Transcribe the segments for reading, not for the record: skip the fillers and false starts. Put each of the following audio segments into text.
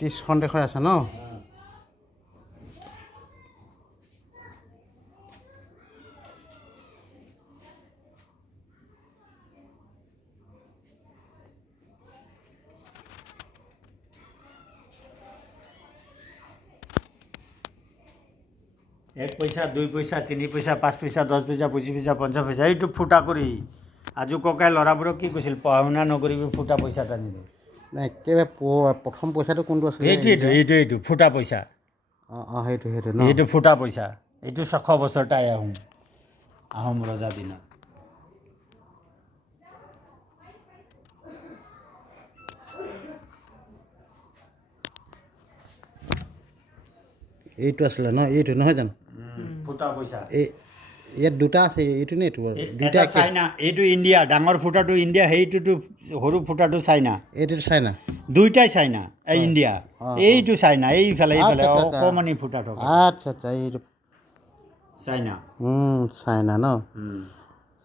30খন দেখাই আছে ন? এক পইচা 2 পইচা 3 পইচা 5 পইচা 10 পইচা 25 পইচা 50 পইচা এইটো ফুটা কৰি আজু ককাই ল'ৰাবোৰক কি কৈছিল পঢ়া শুনা নকৰিবি ফুটা পইচা টানি দে নাই একেবাৰে প্ৰথম পইচাটো কোনটো আছিলে? এইটো ফুটা পইচা সেইটো ন? এইটো ফুটা পইচা এইটো 600 বছৰ টাই আহোম ৰজা দিনা এইটো আছিলে ন? এইটো নহয় জানো? ফুটা পইচা ইয়াত দুটা আছে, এইটো নে এইটো? এটা চাইনা এইটো ইণ্ডিয়া ডাঙৰ ফুটাটো ইণ্ডিয়া সেইটোতো সৰু ফুটাটো চাইনা এইটোতো চাইনা? দুইটাই চাইনা এই ইণ্ডিয়া এইটো চাইনা এইফালে অকণমানি ফুটা থকা আচ্ছা এইটো চাইনা চাইনা ন?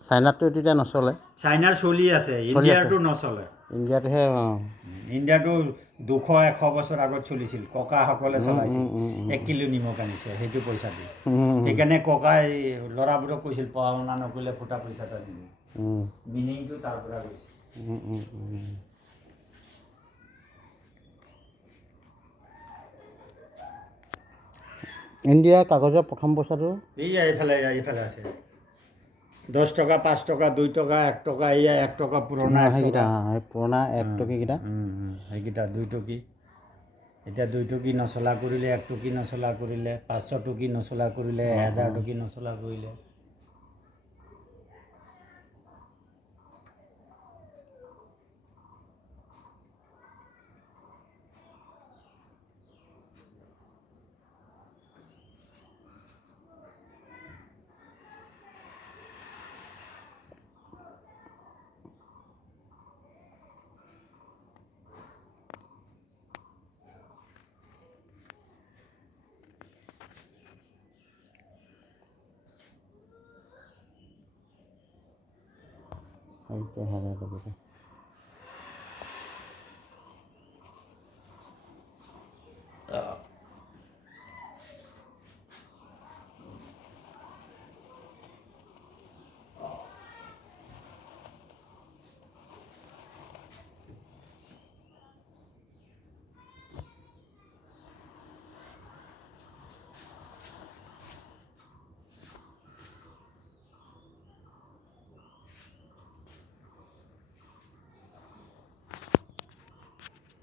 চাইনাততো এইটো এতিয়া নচলে। চাইনাৰ চলি আছে ইণ্ডিয়াৰটো নচলে। ইণ্ডিয়াতহে ইণ্ডিয়াটো 200-100 বছৰ আগত চলিছিল ককাসকলে চলাইছিল 1 কিলো নিমখ আনিছে সেইটো পইচা দি সেইকাৰণে ককাই ল'ৰাবোৰক কৈছিল পঢ়া শুনা নকৰিলে ফুটা পইচা এটা দিব মিনিংটো তাৰ পৰা গৈছে ইণ্ডিয়াৰ কাগজৰ প্ৰথম পইচাটো এইফালে আছে 10 টকা 5 টকা 2 টকা 1 টকা এয়া 1 টকা পুৰণা সেইকেইটা পুৰণা 1 টকীকেইটা সেইকেইটা 2 টকী এতিয়া 2 টকী নচলা কৰিলে 1 টকী নচলা কৰিলে 500 টকী নচলা কৰিলে 1000 টকী নচলা কৰিলে সেইটো 1000 টকীটা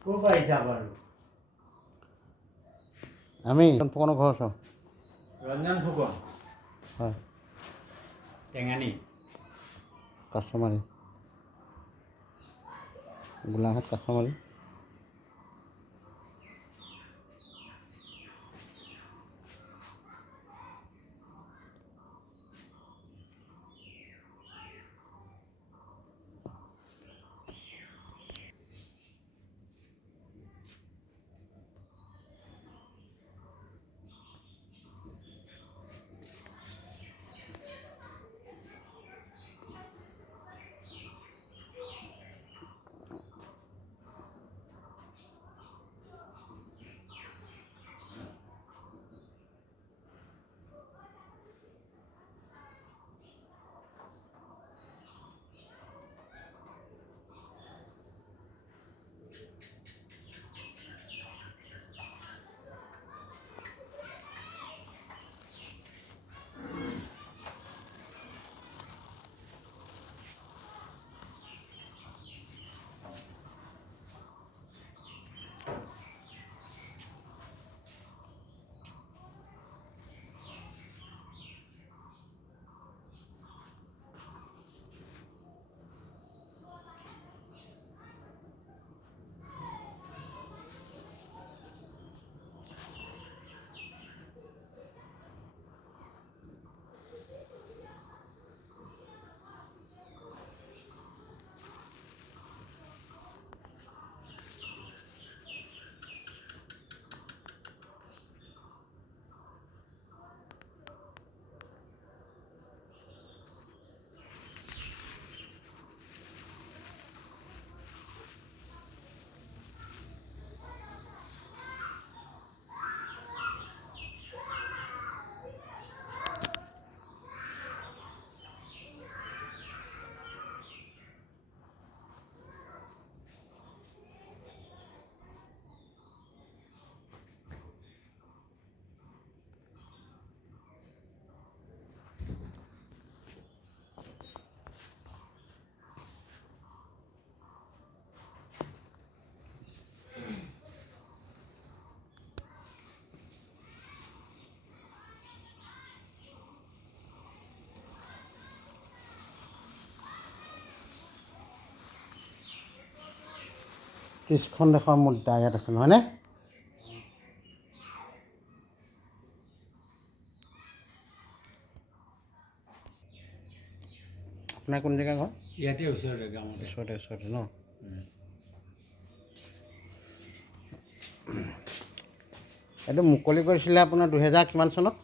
ক'ৰ পৰা আহিছা বাৰু আমি ফুকনৰ ঘৰ আছোঁ ৰঞ্জন ফুকন হয় টেঙানী কাছমাৰী গোলাঘাট কাছমাৰী 30খন দেশৰ মুদ্ৰা ইয়াত আছে নহয়নে? আপোনাৰ কোন জেগা ঘৰ? ইয়াতে ওচৰতে গাঁৱতে। ওচৰতে ন? এইটো মুকলি কৰিছিলে আপোনাৰ 2000 কিমান চনত?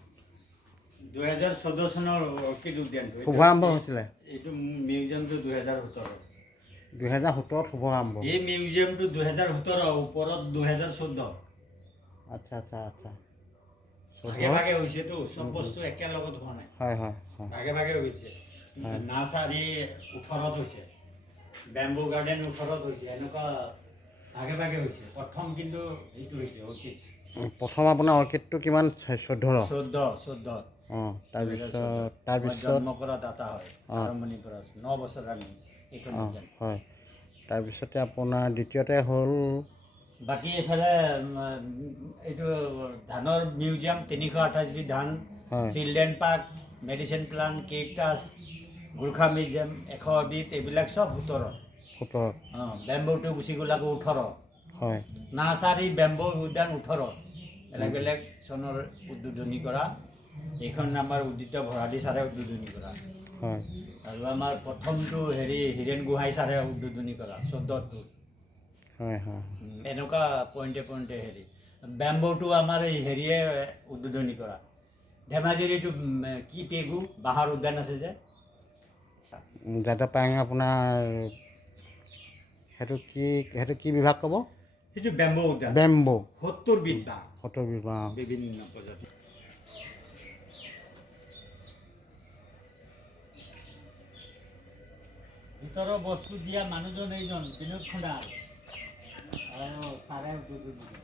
2014 চনৰ অৰ্কিড উদ্যানটো। শুভাৰম্ভ হৈছিলে? এইটো মিউজিয়ামটো 2017। 2017ত শুভাৰম্ভ। এই মিউজিয়ামটো 2017, ওপৰত 2014। আচ্ছা আচ্ছা আচ্ছা। ভাগে ভাগে হৈছেতো, চব বস্তু একেলগত হোৱা নাই। হয় হয় হয়। ভাগে ভাগে হৈছে। নাৰ্চাৰী 18ত হৈছে, বেম্বু গাৰ্ডেন 18ত হৈছে, এনেকুৱা ভাগে ভাগে হৈছে। প্ৰথম কিন্তু এইটো হৈছে অৰ্কিড। প্ৰথম আপোনাৰ অৰ্কিডটো কিমান? 14। অঁ, তাৰপিছত জন্ম কৰা দাতা হয়, আৰম্ভণিৰ পৰা 9 বছৰ আমি এইখন অঁ উদ্যান। হয়। তাৰপিছতে আপোনাৰ দ্বিতীয়তে হ'ল বাকী এইফালে এইটো ধানৰ মিউজিয়াম, 328বিধ ধান, হয়। Children park, medicine plant, cactus, Gorkha museum 100বিধ, এইবিলাক চব 17। অঁ, বেম্বুটো গুচি গ'ল আকৌ 18। হয় নাৰ্চাৰী বেম্বু উদ্যান 18। বেলেগ বেলেগ চনৰ উদ্বোধনী কৰা। এইখন আমাৰ উদিত ভৰালী ছাৰে উদ্বোধনী কৰা। হয় আৰু আমাৰ প্ৰথমটো হীৰেণ গোহাঁই ছাৰে উদ্বোধনী কৰা 14টো। হয় হয়। এনেকুৱা পইণ্টে বেম্বুটো আমাৰ এই হেৰিয়ে উদ্বোধনী কৰা। ধেমাজিৰ এইটো কি পেগু বাঁহৰ উদ্যান আছে যে, যাদৱ পায়েঙে আপোনাৰ সেইটো কি বিভাগ ক'ব? সেইটো বেম্বু উদ্যান। বেম্বু 70বিধ বাঁহ, 70বিধ বাঁহ। বিভিন্ন প্ৰজাতি। ভিতৰৰ বস্তু দিয়া মানুহজন এইজন বিনোদ খুন্দা। ছাৰে উদ্বোধনী কৰা।